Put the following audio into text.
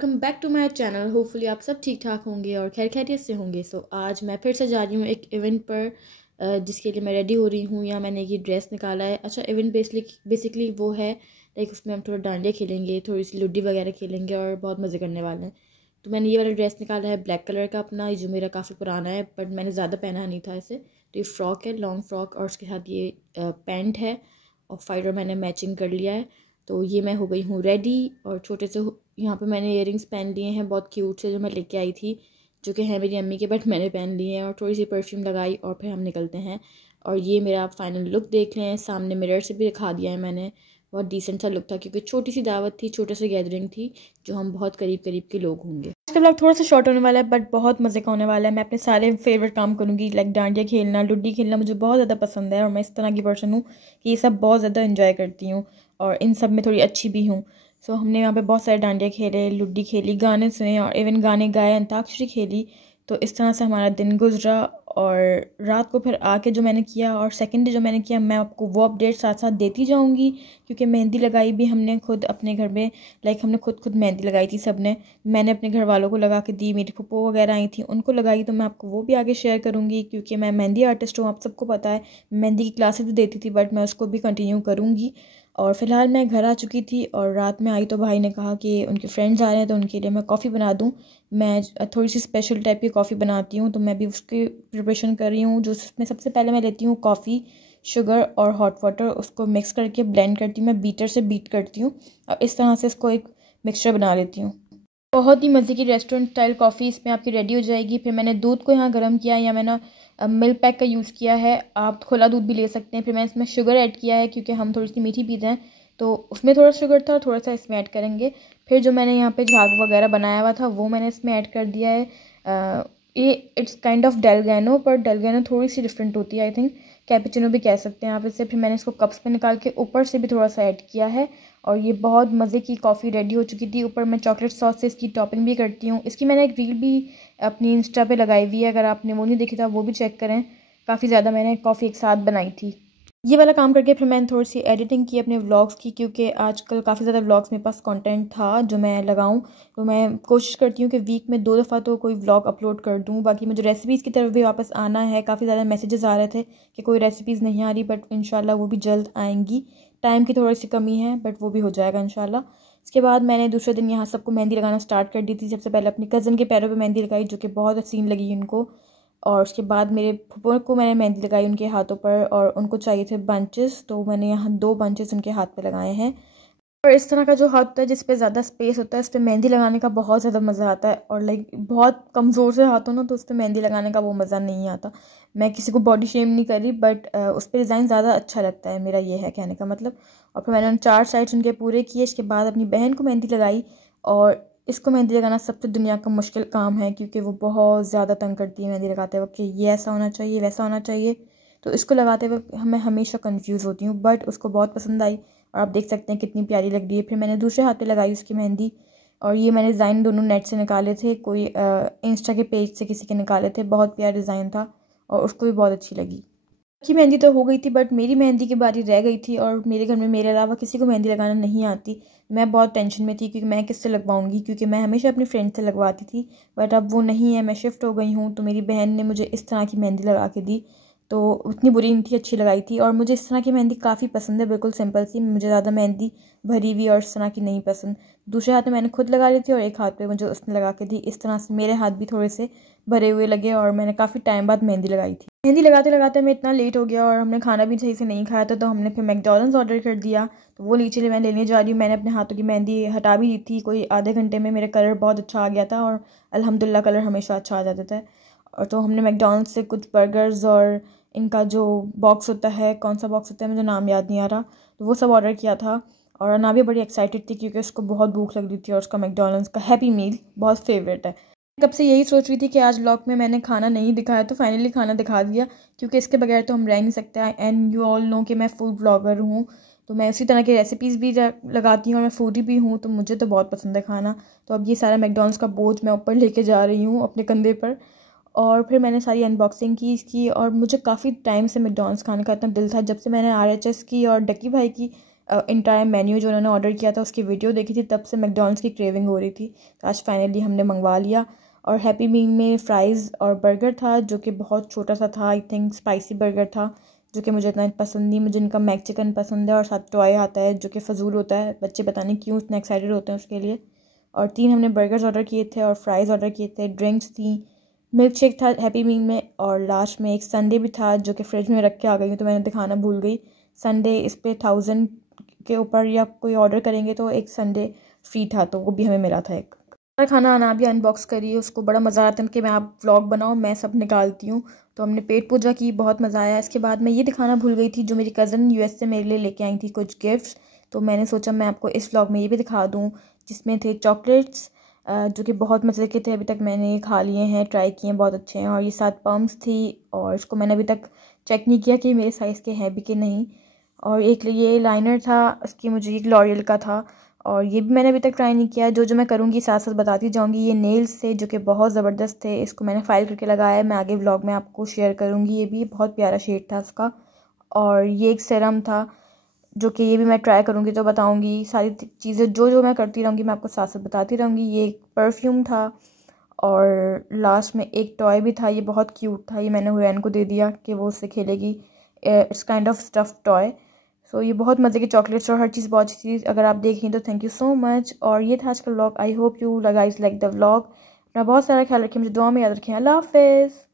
Welcome back to my channel. Hopefully आप सब ठीक ठाक होंगे और खैर खैरियत से होंगे। आज मैं फिर से जा रही हूँ एक इवेंट पर, जिसके लिए मैं रेडी हो रही हूँ। या मैंने ये ड्रेस निकाला है। अच्छा, इवेंट बेसिकली वो है लाइक उसमें हम थोड़ा डांडिया खेलेंगे, थोड़ी सी लुड्डी वगैरह खेलेंगे और बहुत मज़े करने वाले हैं। तो मैंने ये वाला ड्रेस निकाला है ब्लैक कलर का अपना, ये जो मेरा काफ़ी पुराना है बट मैंने ज़्यादा पहना नहीं था इसे। तो ये फ़्रॉक है, लॉन्ग फ्रॉक, और उसके साथ ये पैंट है और फाइडर मैंने मैचिंग कर लिया है। तो ये मैं हो गई हूँ रेडी। और छोटे से यहाँ पे मैंने इयररिंग्स पहन लिए हैं बहुत क्यूट से, जो मैं लेके आई थी, जो कि हैं मेरी अम्मी के, बट मैंने पहन लिए हैं। और थोड़ी सी परफ्यूम लगाई और फिर हम निकलते हैं। और ये मेरा फाइनल लुक देख लें, सामने मिरर से भी दिखा दिया है मैंने। बहुत डिसेंट सा लुक था क्योंकि छोटी सी दावत थी, छोटे से गैदरिंग थी, जो हम बहुत करीब करीब के लोग होंगे। आज का ब्लॉग थोड़ा सा शॉर्ट होने वाला है बट बहुत मज़े का होने वाला है। मैं अपने सारे फेवरेट काम करूँगी, लाइक डांडिया खेलना, लुड्डी खेलना मुझे बहुत ज़्यादा पसंद है और मैं इस तरह की पर्सन हूँ कि ये सब बहुत ज़्यादा इंजॉय करती हूँ और इन सब में थोड़ी अच्छी भी हूँ। सो हमने यहाँ पे बहुत सारे डांडिया खेले, लुड्डी खेली, गाने सुने और इवन गाने गाए, अंताक्षरी खेली। तो इस तरह से हमारा दिन गुजरा। और रात को फिर आके जो मैंने किया और सेकंड डे जो मैंने किया, मैं आपको वो अपडेट साथ साथ देती जाऊंगी। क्योंकि मेहंदी लगाई भी हमने खुद अपने घर में, लाइक हमने खुद मेहंदी लगाई थी सब ने। मैंने अपने घर वालों को लगा के दी, मेरी फूफो वगैरह आई थी उनको लगाई, तो मैं आपको वो भी आगे शेयर करूँगी। क्योंकि मैं मेहंदी आर्टिस्ट हूँ, आप सबको पता है। मेहंदी की क्लासेस भी देती थी बट मैं उसको भी कंटिन्यू करूँगी। और फ़िलहाल मैं घर आ चुकी थी और रात में आई तो भाई ने कहा कि उनके फ्रेंड्स आ रहे हैं तो उनके लिए मैं कॉफ़ी बना दूं। मैं थोड़ी सी स्पेशल टाइप की कॉफ़ी बनाती हूँ, तो मैं भी उसकी प्रिपरेशन कर रही हूँ। जो उसमें सबसे पहले मैं लेती हूँ कॉफ़ी, शुगर और हॉट वाटर, उसको मिक्स करके ब्लेंड करती हूँ। मैं बीटर से बीट करती हूँ और इस तरह से इसको एक मिक्सचर बना लेती हूँ। बहुत ही मज़े की रेस्टोरेंट स्टाइल कॉफ़ी इसमें आपकी रेडी हो जाएगी। फिर मैंने दूध को यहाँ गर्म किया, या मैंने मिल्क पैक का यूज़ किया है, आप खुला दूध भी ले सकते हैं। फिर मैंने इसमें शुगर ऐड किया है क्योंकि हम थोड़ी सी मीठी पीते हैं, तो उसमें थोड़ा शुगर था और थोड़ा सा इसमें ऐड करेंगे। फिर जो मैंने यहाँ पे झाग वगैरह बनाया हुआ था वो मैंने इसमें ऐड कर दिया है। ये इट्स काइंड ऑफ डेलगैनो, पर डेलगैनो थोड़ी सी डिफरेंट होती है, आई थिंक कैपेचिनो भी कह सकते हैं आप इसे। फिर मैंने इसको कप्स में निकाल के ऊपर से भी थोड़ा सा ऐड किया है और ये बहुत मज़े की कॉफ़ी रेडी हो चुकी थी। ऊपर मैं चॉकलेट सॉस से इसकी टॉपिंग भी करती हूँ। इसकी मैंने एक रील भी अपनी इंस्टा पे लगाई हुई है, अगर आपने वो नहीं देखी था वो भी चेक करें। काफ़ी ज़्यादा मैंने कॉफ़ी एक साथ बनाई थी। ये वाला काम करके फिर मैंने थोड़ी सी एडिटिंग की अपने व्लॉग्स की, क्योंकि आजकल काफ़ी ज़्यादा व्लॉग्स मेरे पास कंटेंट था जो मैं लगाऊं। तो मैं कोशिश करती हूँ कि वीक में 2 दफ़ा तो कोई व्लॉग अपलोड कर दूँ। बाकी मुझे रेसिपीज़ की तरफ भी वापस आना है। काफ़ी ज़्यादा मैसेजेस आ रहे थे कि कोई रेसिपीज़ नहीं आ रही, बट इंशाल्लाह वो भी जल्द आएंगी। टाइम की थोड़ी सी कमी है बट वो भी हो जाएगा इंशाल्लाह। इसके बाद मैंने दूसरे दिन यहाँ सबको मेहंदी लगाना स्टार्ट कर दी थी। सबसे पहले अपनी कज़न के पैरों पर मेहंदी लगाई, जो कि बहुत हसीन लगी उनको। और उसके बाद मेरे फूफो को मैंने मेहंदी लगाई उनके हाथों पर, और उनको चाहिए थे बंचेस, तो मैंने यहाँ 2 बंचेस उनके हाथ पे लगाए हैं। और इस तरह का जो हाथ होता है जिस पे ज़्यादा स्पेस होता है, उस पर मेहंदी लगाने का बहुत ज़्यादा मज़ा आता है। और लाइक बहुत कमज़ोर से हाथ हो ना, तो उस पर मेहंदी लगाने का वो मज़ा नहीं आता। मैं किसी को बॉडी शेम नहीं कर रही, बट उस पर डिज़ाइन ज़्यादा अच्छा लगता है, मेरा ये है कहने का मतलब। और फिर मैंने उन 4 साइड्स उनके पूरे किए। इसके बाद अपनी बहन को मेहंदी लगाई। और इसको मेहंदी लगाना सबसे दुनिया का मुश्किल काम है, क्योंकि वो बहुत ज़्यादा तंग करती है मेहंदी लगाते वक्त कि ये ऐसा होना चाहिए, वैसा होना चाहिए। तो इसको लगाते वक्त मैं हमेशा कंफ्यूज होती हूँ, बट उसको बहुत पसंद आई और आप देख सकते हैं कितनी प्यारी लग रही है। फिर मैंने दूसरे हाथ पे लगाई उसकी मेहंदी। और ये मैंने डिज़ाइन दोनों नेट से निकाले थे, कोई इंस्टा के पेज से किसी के निकाले थे। बहुत प्यारा डिज़ाइन था और उसको भी बहुत अच्छी लगी। की मेहंदी तो हो गई थी बट मेरी मेहंदी की बारी रह गई थी, और मेरे घर में मेरे अलावा किसी को मेहंदी लगाना नहीं आती। मैं बहुत टेंशन में थी क्योंकि मैं किससे लगवाऊंगी, क्योंकि मैं हमेशा अपनी फ्रेंड से लगवाती थी। बट अब वो नहीं है, मैं शिफ्ट हो गई हूँ, तो मेरी बहन ने मुझे इस तरह की मेहंदी लगा के दी। तो उतनी बुरी नहीं थी, अच्छी लगाई थी। और मुझे इस तरह की मेहंदी काफ़ी पसंद है, बिल्कुल सिंपल सी। मुझे ज़्यादा मेहंदी भरी हुई और इस तरह की नहीं पसंद। दूसरे हाथ में मैंने खुद लगा ली थी और एक हाथ पे मुझे उसने लगा के दी। इस तरह से मेरे हाथ भी थोड़े से भरे हुए लगे और मैंने काफ़ी टाइम बाद मेहंदी लगाई थी। मेहंदी लगाते लगाते मैं इतना लेट हो गया और हमने खाना भी सही से नहीं खाया था, तो हमने फिर मैकडॉनल्ड्स ऑर्डर कर दिया। तो वो नीचे मैं लेने जा रही हूँ। मैंने अपने हाथों की मेहंदी हटा भी दी थी, कोई आधे घंटे में मेरा कलर बहुत अच्छा आ गया था, और अल्हम्दुलिल्लाह कलर हमेशा अच्छा आ जाता था। और तो हमने मैकडॉनल्ड्स से कुछ बर्गर्स और इनका जो बॉक्स होता है, कौन सा बॉक्स होता है मुझे नाम याद नहीं आ रहा, तो वो सब ऑर्डर किया था। और अनाबिया बड़ी एक्साइटेड थी क्योंकि उसको बहुत भूख लग रही थी और उसका मैकडॉनल्ड्स का हैप्पी मील बहुत फेवरेट है। कब से यही सोच रही थी कि आज व्लॉग में मैंने खाना नहीं दिखाया, तो फाइनली खाना दिखा दिया, क्योंकि इसके बगैर तो हम रह नहीं सकते। एंड यू ऑल नो कि मैं फूड ब्लॉगर हूँ, तो मैं उसी तरह की रेसिपीज़ भी लगाती हूँ और मैं फूडी भी हूँ, तो मुझे तो बहुत पसंद है खाना। तो अब ये सारा मैकडॉनल्ड्स का बोझ मैं ऊपर लेके जा रही हूँ अपने कंधे पर। और फिर मैंने सारी अनबॉक्सिंग की इसकी, और मुझे काफ़ी टाइम से मैकडॉनल्ड्स खाने का इतना दिल था। जब से मैंने RHS की और डक्की भाई की इंटायर मेन्यू जो उन्होंने ऑर्डर किया था उसकी वीडियो देखी थी, तब से मैकडॉनल्ड्स की क्रेविंग हो रही थी। तो आज फाइनली हमने मंगवा लिया। और हैप्पी मील में फ़्राइज़ और बर्गर था जो कि बहुत छोटा सा था, आई थिंक स्पाइसी बर्गर था, जो कि मुझे इतना पसंद नहीं। मुझे इनका मैक चिकन पसंद है और साथ टॉय आता है जो कि फ़जूल होता है, बच्चे पता नहीं क्यों इतने एक्साइटेड होते हैं उसके लिए। और 3 हमने बर्गर्स ऑर्डर किए थे और फ्राइज़ ऑर्डर किए थे, ड्रिंक्स थी, मिल्क शेक था हैप्पी मील में, और लास्ट में एक संडे भी था जो कि फ्रिज में रख के आ गई हूँ तो मैंने दिखाना भूल गई। संडे इस पे 1000 के ऊपर या कोई ऑर्डर करेंगे तो एक संडे फ्री था, तो वो भी हमें मिला था। एक खाना आना भी अनबॉक्स करिए, उसको बड़ा मज़ा आता है कि मैं आप व्लॉग बनाओ, मैं सब निकालती हूँ। तो हमने पेट पूजा की, बहुत मज़ा आया। इसके बाद मैं ये दिखाना भूल गई थी, जो मेरी कज़न यूएस से मेरे लिए लेके आई थी कुछ गिफ्ट्स, तो मैंने सोचा मैं आपको इस व्लॉग में ये भी दिखा दूँ, जिसमें थे चॉकलेट्स जो कि बहुत मज़े के थे। अभी तक मैंने खा लिए हैं, ट्राई किए हैं, बहुत अच्छे हैं। और ये 7 पम्प्स थी और इसको मैंने अभी तक चेक नहीं किया कि मेरे साइज़ के हैं भी कि नहीं। और एक ये लाइनर था, इसकी मुझे एक लॉरियल का था और ये भी मैंने अभी तक ट्राई नहीं किया। जो जो मैं करूँगी साथ साथ बताती जाऊँगी। ये नेल्स थे जो कि बहुत ज़बरदस्त थे, इसको मैंने फाइल करके लगाया है, मैं आगे व्लॉग में आपको शेयर करूँगी। ये भी बहुत प्यारा शेड था इसका। और ये एक सीरम था जो कि ये भी मैं ट्राई करूँगी तो बताऊँगी। सारी चीज़ें जो जो मैं करती रहूँगी मैं आपको साथ साथ बताती रहूँगी। ये एक परफ्यूम था और लास्ट में एक टॉय भी था, ये बहुत क्यूट था, ये मैंने हुरैन को दे दिया कि वो उससे खेलेगी। It's kind of stuff toy. So ये बहुत मज़े की चॉकलेट्स और हर चीज़ बहुत अच्छी चीज़। अगर आप देखें तो थैंक यू सो मच। और ये था आज का vlog. I hope you guys like the vlog. अपना बहुत सारा ख्याल रखें, मुझे दुआ में याद रखें। अल्लाह हाफ़िज़।